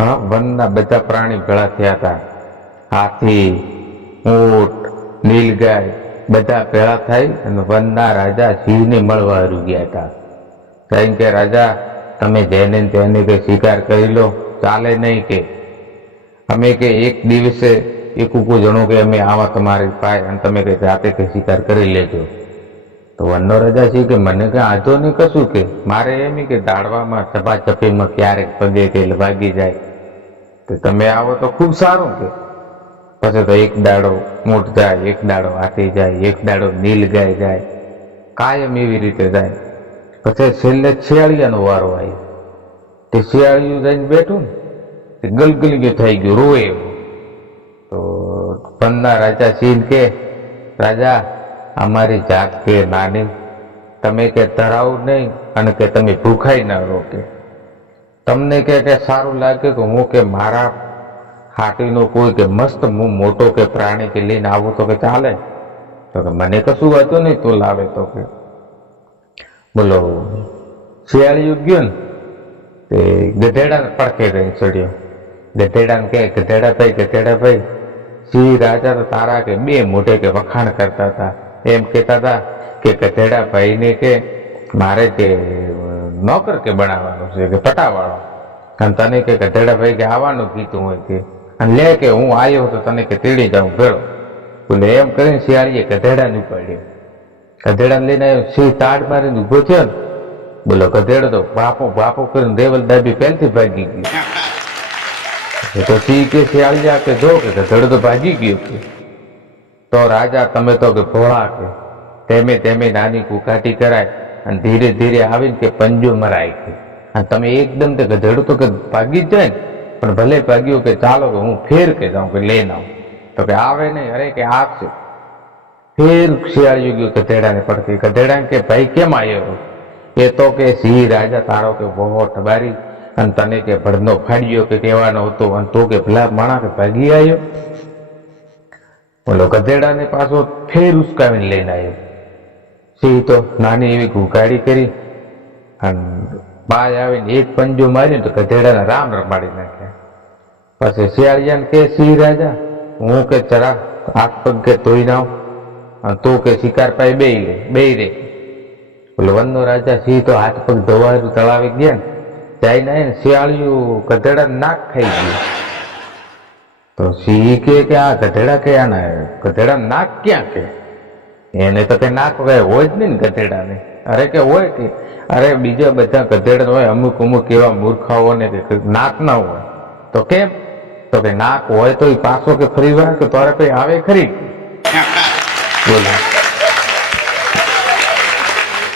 હા, વનના બધા પ્રાણી ભેળા થયા હતા. હાથી, ઊંટ, નીલગાય બધા ભેળા થઈ અને વનના રાજા સિંહને મળવા હારું ગયા હતા. કારણ કે રાજા, તમે જેને તેને કે શિકાર કરી લો, ચાલે નહીં કે. અમે કે એક દિવસે એક ઉકુ જણો કે અમે આવા તમારી પાય અને તમે કે જાતે કે શિકાર કરી લેજો. તો વનનો રાજા છે કે મને કઈ આધો નહીં કશું કે? મારે એમ કે દાડવામાં ચપાચપીમાં ક્યારેક પગે કે ભાગી જાય. તો તમે આવો તો ખૂબ સારું કે. પછી તો એક દાડો ઊંટ જાય, એક દાડો હાથી જાય, એક દાડો નીલ ગાય જાય. કાયમ એવી રીતે જાય. પછી છેલ્લે શિયાળિયાનો વારો આવ્યો તે શિયાળિયું જઈને બેઠું ને, તે ગલગલિયું થઈ ગયું, રોવે તો પન્ના રાજા સિંહ કે, રાજા અમારી જાત કે નાની, તમે કે ધરાવ નહીં અને કે તમે ભૂખાઈ ના રોકે. તમને કે કે સારું લાગે કે હું કે મારા હાટીનો કોઈ કે મસ્ત, હું મોટો કે પ્રાણી કે લઈને આવું તો કે ચાલે. તો કે મને કશું હતું નહીં, તો લાવે તો કે. બોલો શિયાળિયું ગયું ને, તે ગધેડા પડખે ગઈ ચડ્યો. ગધેડાને કે ગધેડા ભાઈ ગધેડા ભાઈ સિંહ રાજા તારા કે બે મોઢે કે વખાણ કરતા હતા. એમ કહેતા હતા કે કથેડા ભાઈને કે મારે કે નોકર કે બનાવવાનો છે, કે પટાવાળો. અને તને કે કથેડા ભાઈ કે આવવાનું કીધું હોય કે અને લે કે હું આવ્યો તો તને કે તેડી જાઉં ભેળો બોલે, એમ કરીને શિયાળીએ ગધેડાને ઉપાડ્યો. ગધેડાને લઈને સિંહ તાડ મારીને ઊભો થયો ને. બોલો ગધેડો તો બાપો બાપો કરીને દેવલ દાબી પહેલથી ભાગી ગયો. તો સિંહ કે શિયાળિયા કે જો કે ગધેડો તો ભાગી ગયો કે. તો રાજા તમે તો કે ભોળા કે. તેમે તેમે નાની કુકાટી કરાય અને ધીરે ધીરે આવીને કે પંજો મરાય કે. અને તમે એકદમ તે ગધેડું તો કે ભાગી જ જાય ને. પણ ભલે ભાગ્યું કે ચાલો કે હું ફેર કે જાઉં કે લઈને આવું. તો કે આવે નહીં, અરે કે આપશે ફેર શિયાળિયું ગયું ગધેડાને પડતી ગધેડાને કે ભાઈ કેમ આવ્યો એ તો કે સિંહ રાજા તારો કે બહુ ટબારી. અને તને કે ભડનો ફાડ્યો કે કહેવાનો હતો. અને તો કે ભલા માણા કે ભાગી આવ્યો બોલો ગધેડાને પાછો ફેર ઉસકાવીને લઈને આવ્યો. સિંહ તો નાની એવી ઘુઘાડી કરી અને બાય આવીને એક પંજો માર્યો તો ગધેડાને રામ રમાડી નાખ્યા. પછી શિયાળિયાને કે, સિંહ રાજા, હું કે ચરા, હાથ પગ કે ધોઈ નાવ, અને તું કે શિકાર પાઈ બે લે બે રે. ઓલો વનનો રાજા, સિંહ તો હાથ પગ ધોવાનું તળાવે ગયા ને જઈને શિયાળિયું ગધેડા નાક ખાઈ ગયું. તો સિંહ કે કે આ ગધેડા કયા ના ગધેડા નાક ક્યાં કે? એને તો કે નાક હોય હોય જ નહીં ને ગધેડાને. અરે કે હોય કે? અરે બીજા બધા ગધેડા હોય, અમુક અમુક એવા મૂર્ખાઓને કે નાક ના હોય. તો કેમ? તો કે નાક હોય તો એ પાછો કે ફરી વાર કે તારે કઈ આવે ખરી? બોલો.